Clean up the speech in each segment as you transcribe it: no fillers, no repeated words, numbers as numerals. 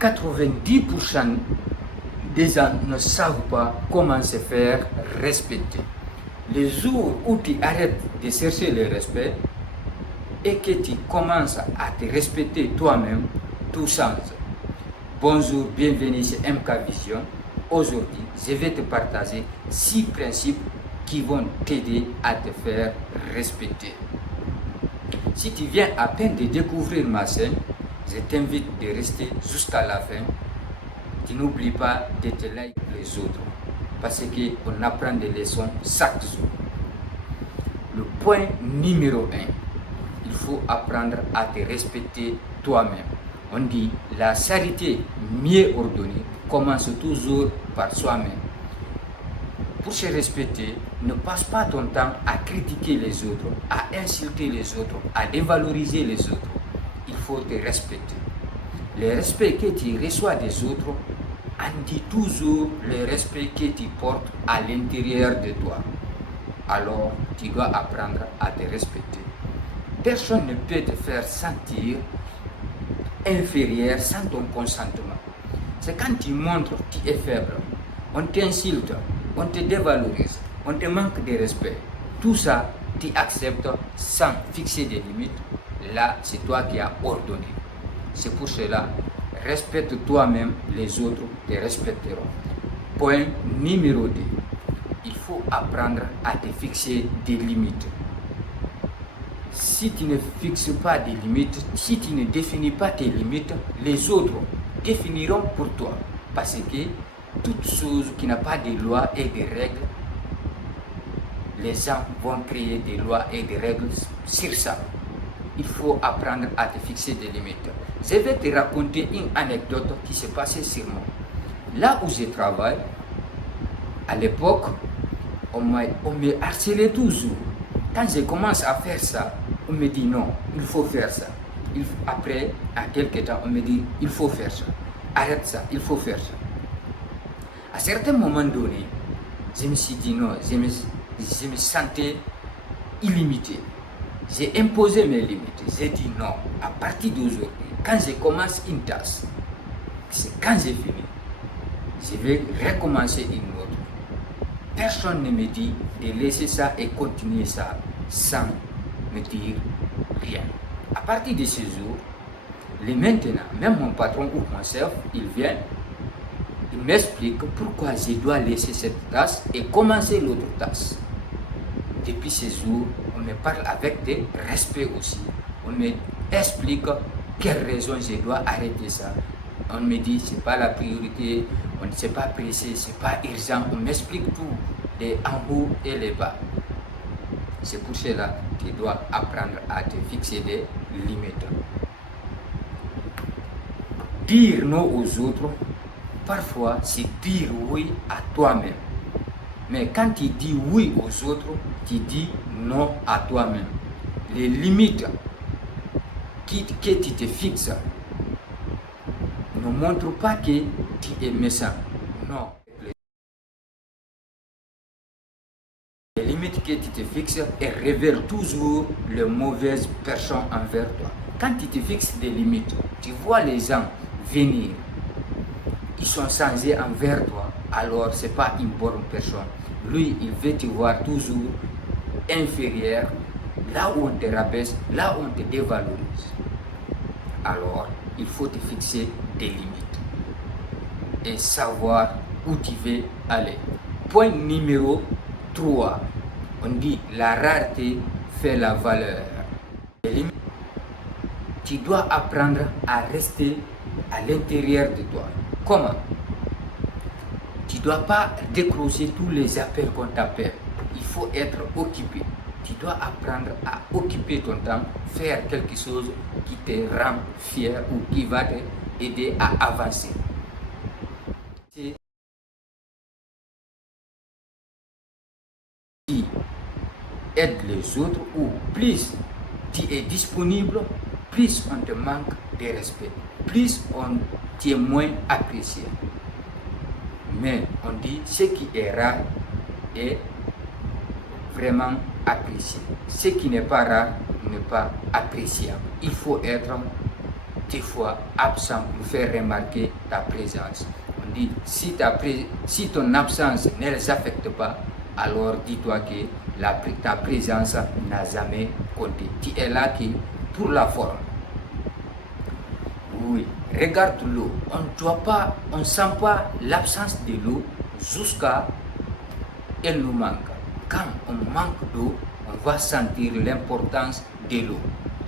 90% des gens ne savent pas comment se faire respecter. Le jour où tu arrêtes de chercher le respect et que tu commences à te respecter toi-même, tout change. Bonjour, bienvenue sur MK Vision. Aujourd'hui, je vais te partager 6 principes qui vont t'aider à te faire respecter. Si tu viens à peine de découvrir ma chaîne, je t'invite de rester jusqu'à la fin. Tu n'oublies pas de te liker les autres parce qu'on apprend des leçons chaque jour. Le point numéro 1, il faut apprendre à te respecter toi-même. On dit la charité mieux ordonnée commence toujours par soi-même. Pour se respecter, ne passe pas ton temps à critiquer les autres, à insulter les autres, à dévaloriser les autres. Il faut te respecter. Le respect que tu reçois des autres indique toujours le respect que tu portes à l'intérieur de toi. Alors, tu dois apprendre à te respecter. Personne ne peut te faire sentir inférieur sans ton consentement. C'est quand tu montres que tu es faible, on t'insulte, on te dévalorise, on te manque de respect. Tout ça, tu acceptes sans fixer des limites. Là, c'est toi qui as ordonné. C'est pour cela, respecte toi-même, les autres te respecteront. Point numéro 2. Il faut apprendre à te fixer des limites. Si tu ne fixes pas des limites, si tu ne définis pas tes limites, les autres définiront pour toi. Parce que toute chose qui n'a pas de loi et de règles, les gens vont créer des lois et des règles sur ça. Il faut apprendre à te fixer des limites. Je vais te raconter une anecdote qui s'est passée sur moi. Là où je travaille, à l'époque, on me harcelait toujours. Quand je commence à faire ça, on me dit non, il faut faire ça. Après, à quelques temps, on me dit il faut faire ça. Arrête ça, il faut faire ça. À certains moments donnés, je me suis dit non, je me sentais illimité. J'ai imposé mes limites. J'ai dit non, à partir d'aujourd'hui, quand je commence une tâche, c'est quand j'ai fini, je vais recommencer une autre. Personne ne me dit de laisser ça et continuer ça sans me dire rien. À partir de ce jour, maintenant, même mon patron ou mon chef, il vient, il m'explique pourquoi je dois laisser cette tâche et commencer l'autre tâche. Depuis ce jour, on me parle avec des respect aussi. On me explique quelle raison je dois arrêter ça. On me dit c'est pas la priorité, on ne s'est pas pressé, c'est pas urgent. On m'explique tout, les en haut et les bas. C'est pour cela que tu dois apprendre à te fixer des limites. Dire non aux autres, parfois c'est dire oui à toi-même. Mais quand tu dis oui aux autres, tu dis non à toi-même. Les limites que tu te fixes ne montrent pas que tu es méchant. Non. Les limites que tu te fixes révèlent toujours les mauvaises personnes envers toi. Quand tu te fixes des limites, tu vois les gens venir, ils sont changés envers toi, alors ce n'est pas une bonne personne. Lui, il veut te voir toujours inférieur, là où on te rabaisse, là où on te dévalorise. Alors, il faut te fixer des limites et savoir où tu veux aller. Point numéro 3. On dit la rareté fait la valeur. Les limites, tu dois apprendre à rester à l'intérieur de toi. Comment? Tu ne dois pas décrocher tous les appels qu'on t'appelle. Il faut être occupé. Tu dois apprendre à occuper ton temps, faire quelque chose qui te rend fier ou qui va t'aider à avancer. Tu aides les autres ou plus tu es disponible, plus on te manque de respect, plus tu es moins apprécié. Mais on dit ce qui est rare est vraiment apprécié. Ce qui n'est pas rare n'est pas appréciable. Il faut être des fois absent pour faire remarquer ta présence. On dit, si ton absence ne les affecte pas, alors dis-toi que ta présence n'a jamais compté. Tu es là pour la forme. Oui, regarde l'eau. On ne sent pas l'absence de l'eau jusqu'à elle nous manque. Quand on manque d'eau, on va sentir l'importance de l'eau.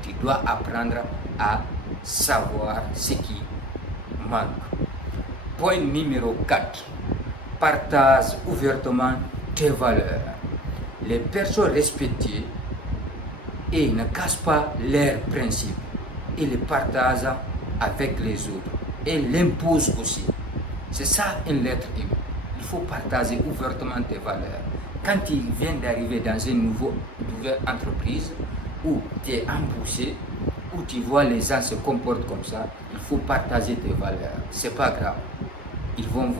Tu dois apprendre à savoir ce qui manque. Point numéro 4. Partage ouvertement tes valeurs. Les personnes respectées et ne cachent pas leurs principes. Ils les partagent avec les autres et l'imposent aussi. C'est ça un être humain. Il faut partager ouvertement tes valeurs. Quand tu viens d'arriver dans une nouvelle entreprise où tu es embauché, où tu vois les gens se comportent comme ça, il faut partager tes valeurs. C'est pas grave. Ils vont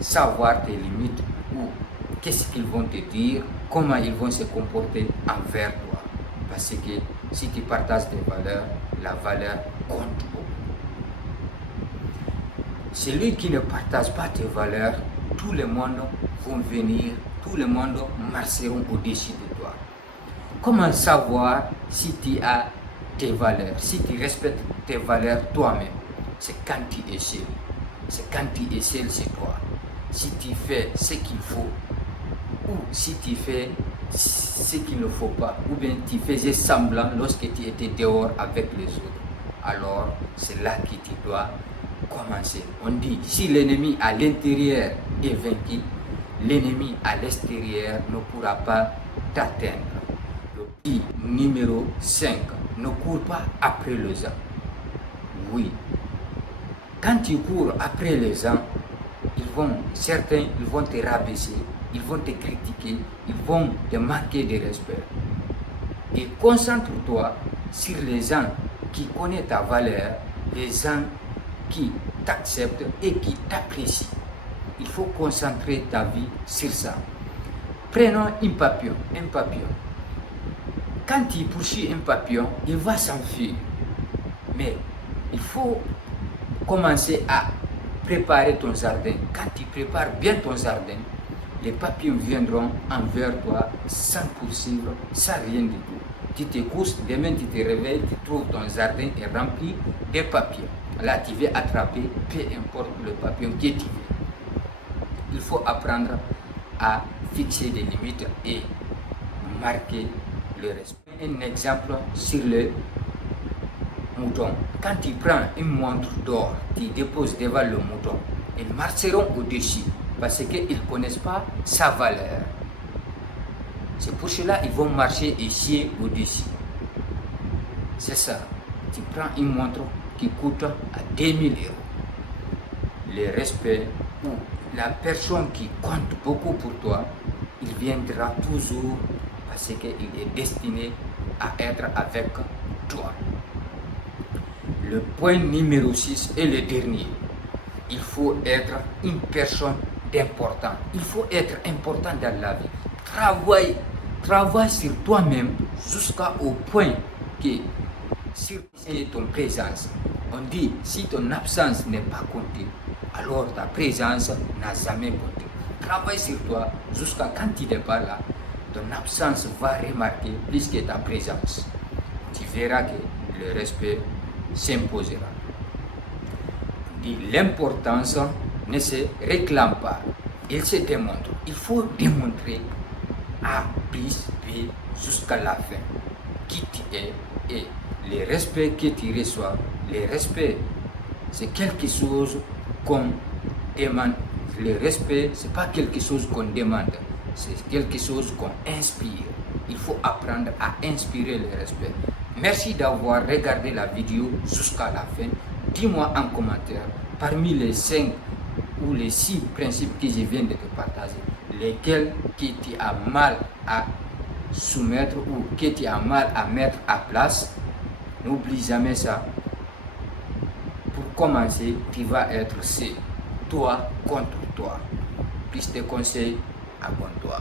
savoir tes limites ou qu'est-ce qu'ils vont te dire, comment ils vont se comporter envers toi. Parce que si tu partages tes valeurs, la valeur compte beaucoup. Celui qui ne partage pas tes valeurs, tout le monde va venir, tout le monde marcheront au-dessus de toi. Comment savoir si tu as tes valeurs, si tu respectes tes valeurs toi-même? C'est quand tu es seul. C'est quand tu es seul, c'est toi. Si tu fais ce qu'il faut, ou si tu fais ce qu'il ne faut pas, ou bien tu faisais semblant lorsque tu étais dehors avec les autres, alors c'est là que tu dois commencer. On dit, si l'ennemi à l'intérieur est vaincu, l'ennemi à l'extérieur ne pourra pas t'atteindre. Le petit numéro 5, ne cours pas après les gens. Oui, quand tu cours après les gens, certains vont te rabaisser, ils vont te critiquer, ils vont te manquer de respect. Et concentre-toi sur les gens qui connaissent ta valeur, les gens qui t'acceptent et qui t'apprécient. Il faut concentrer ta vie sur ça. Prenons un papillon. Quand tu poursuis un papillon, il va s'enfuir. Mais il faut commencer à préparer ton jardin. Quand tu prépares bien ton jardin, les papillons viendront envers toi sans poursuivre, sans rien du tout. Tu te couches, demain tu te réveilles, tu trouves ton jardin est rempli de papillons. Là, tu vas attraper, peu importe le papillon que tu veux. Il faut apprendre à fixer des limites et marquer le respect. Un exemple sur le mouton. Quand tu prends une montre d'or, tu déposes devant le mouton, ils marcheront au-dessus parce qu'ils ne connaissent pas sa valeur. C'est pour cela qu'ils vont marcher ici au-dessus. C'est ça. Tu prends une montre qui coûte à 2000 €. Le respect ou la personne qui compte beaucoup pour toi, il viendra toujours parce qu'il est destiné à être avec toi. Le point numéro 6 est le dernier. Il faut être une personne d'important. Il faut être important dans la vie. Travaille sur toi-même jusqu'au point que sur ton présence. On dit, si ton absence n'est pas comptée, alors ta présence n'a jamais compté. Travaille sur toi jusqu'à quand tu n'es pas là. Ton absence va remarquer plus que ta présence. Tu verras que le respect s'imposera. L'importance ne se réclame pas, il se démontre. Il faut démontrer A plus B jusqu'à la fin qui tu es et le respect que tu reçois. Le respect, c'est quelque chose qu'on demande. Le respect, ce n'est pas quelque chose qu'on demande, c'est quelque chose qu'on inspire. Il faut apprendre à inspirer le respect. Merci d'avoir regardé la vidéo jusqu'à la fin. Dis-moi en commentaire, parmi les 5 ou les 6 principes que je viens de te partager, lesquels que tu as mal à soumettre ou que tu as mal à mettre à place. N'oublie jamais ça. Pour commencer, tu vas être seul, toi contre toi. Plus de conseils, abonne-toi.